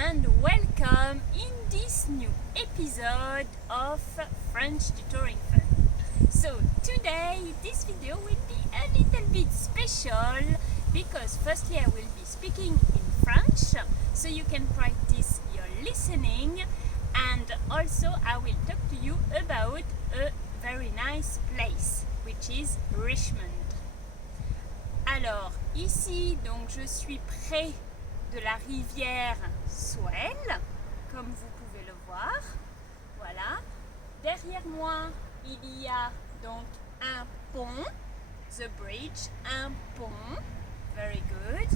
and welcome in this new episode of French Tutoring Fun. So today this video will be a little bit special because firstly I will be speaking in French so you can practice your listening, and also I will talk to you about a very nice place which is Richmond. Alors ici donc je suis près de la rivière Swale, comme vous pouvez le voir. Voilà. Derrière moi, il y a donc un pont, the bridge, un pont. Very good.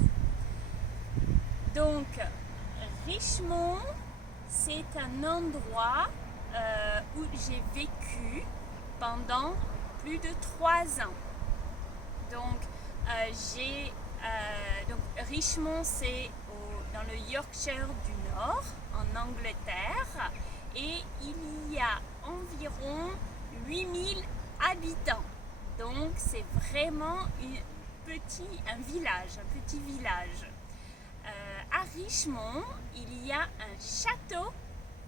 Donc, Richmond, c'est un endroit où j'ai vécu pendant plus de 3 ans. Donc, donc Richmond, c'est dans le Yorkshire du Nord, en Angleterre, et il y a environ 8000 habitants. Donc c'est vraiment un petit village. À Richmond, il y a un château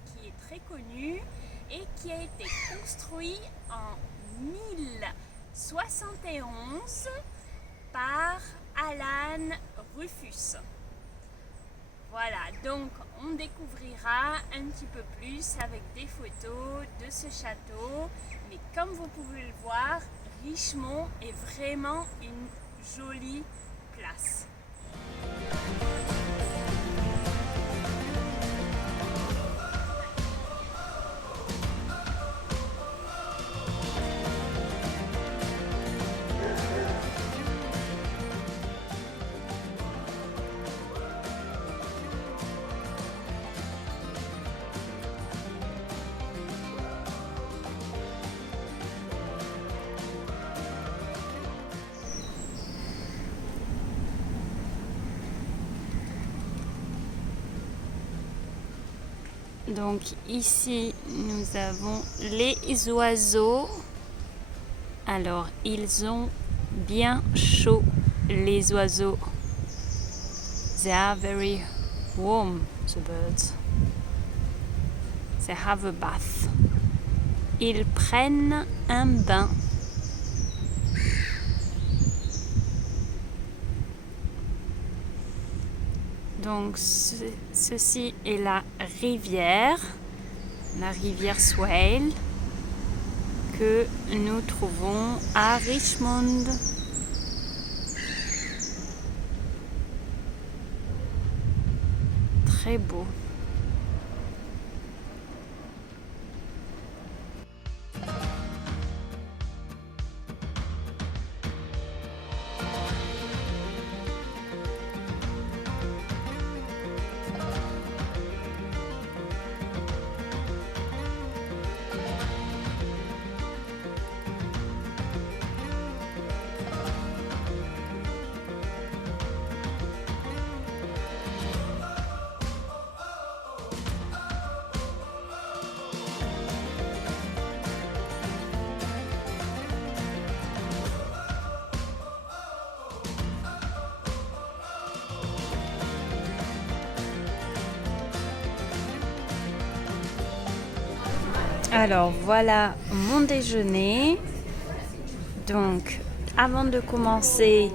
qui est très connu et qui a été construit en 1071 par Alan Rufus. Voilà, donc on découvrira un petit peu plus avec des photos de ce château. Mais comme vous pouvez le voir, Richmond est vraiment une jolie place. Donc ici nous avons les oiseaux. Alors ils ont bien chaud, les oiseaux. They are very warm, the birds. They have a bath. Ils prennent un bain. Donc ceci est la rivière Swale, que nous trouvons à Richmond. Très beau. Alors voilà mon déjeuner. Donc avant de commencer,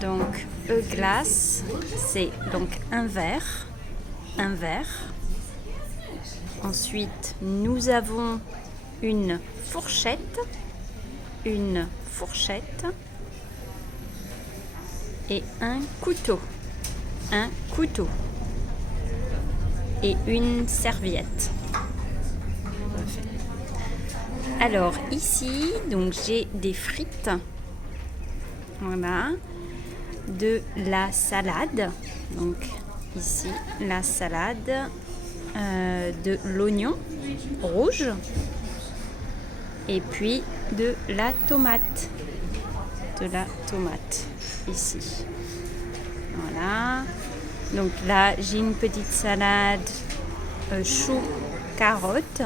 donc glace, c'est donc un verre. Ensuite nous avons une fourchette et un couteau et une serviette. Alors ici, donc j'ai des frites, voilà, de la salade, donc ici la salade, de l'oignon rouge et puis de la tomate ici. Voilà, donc là j'ai une petite salade chou, carotte.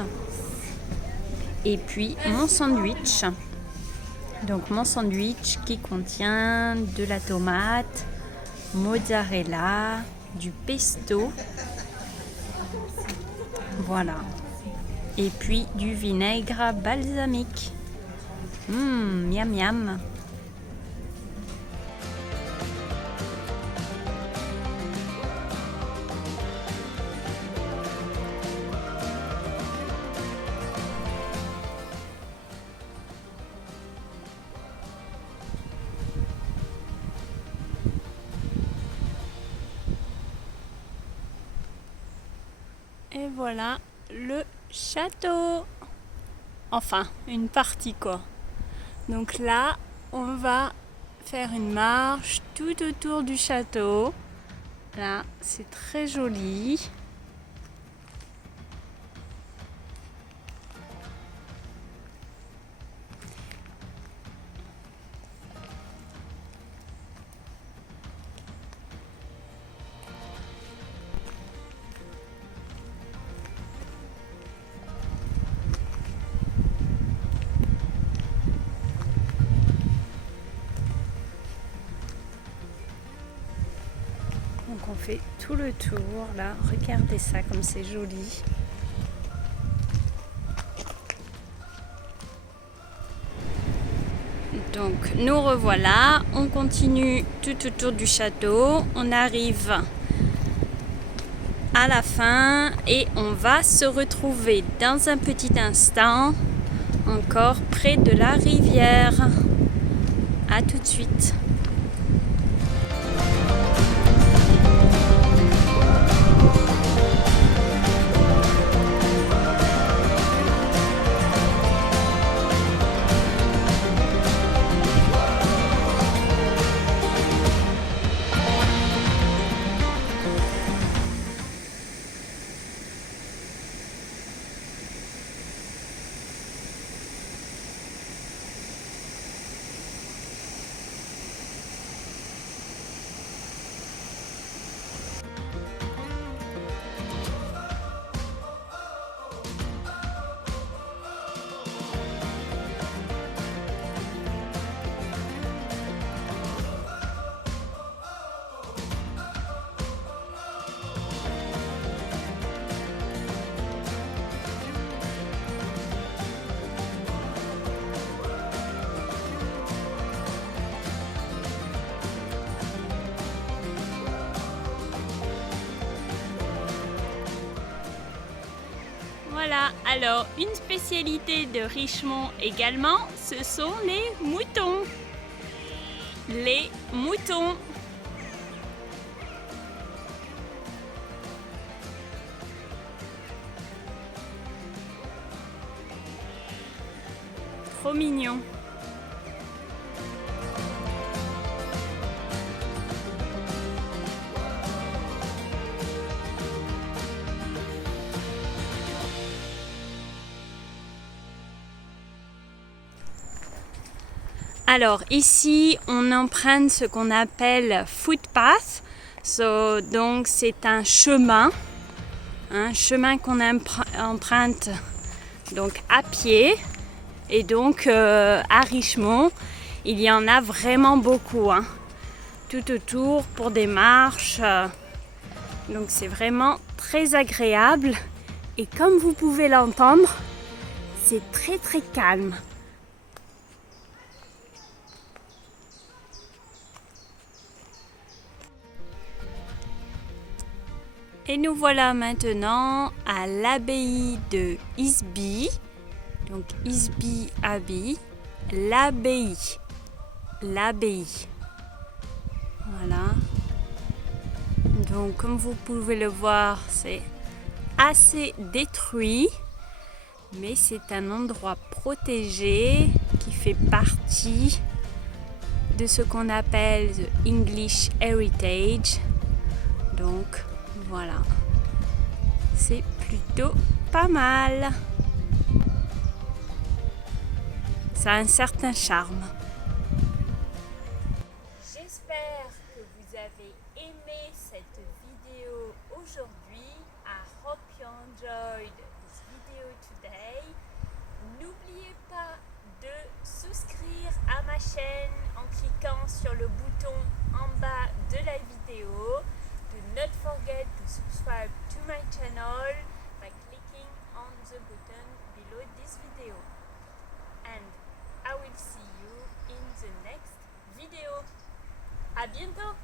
Et puis mon sandwich. Donc mon sandwich qui contient de la tomate, mozzarella, du pesto. Voilà. Et puis du vinaigre balsamique. Miam miam. Et voilà le château. Enfin, une partie quoi. Donc là, on va faire une marche tout autour du château. Là, c'est très joli. Donc on fait tout le tour là, regardez ça comme c'est joli. Donc nous revoilà, on continue tout autour du château, on arrive à la fin et on va se retrouver dans un petit instant encore près de la rivière. À tout de suite. Voilà, alors une spécialité de Richmond également, ce sont les moutons. Les moutons. Trop mignon. Alors ici, on emprunte ce qu'on appelle footpath. Donc c'est un chemin qu'on emprunte donc à pied. Et donc à Richmond, il y en a vraiment beaucoup, tout autour pour des marches. Donc c'est vraiment très agréable. Et comme vous pouvez l'entendre, c'est très très calme. Et nous voilà maintenant à l'abbaye de Easby. Donc Easby Abbey, l'abbaye. Voilà. Donc comme vous pouvez le voir, c'est assez détruit. Mais c'est un endroit protégé qui fait partie de ce qu'on appelle the English Heritage. Donc voilà, c'est plutôt pas mal. Ça a un certain charme. J'espère que vous avez aimé cette vidéo aujourd'hui. I hope you enjoyed this video today. N'oubliez pas de souscrire à ma chaîne en cliquant sur le bouton en bas de la vidéo, de not this video. And I will see you in the next video. À bientôt!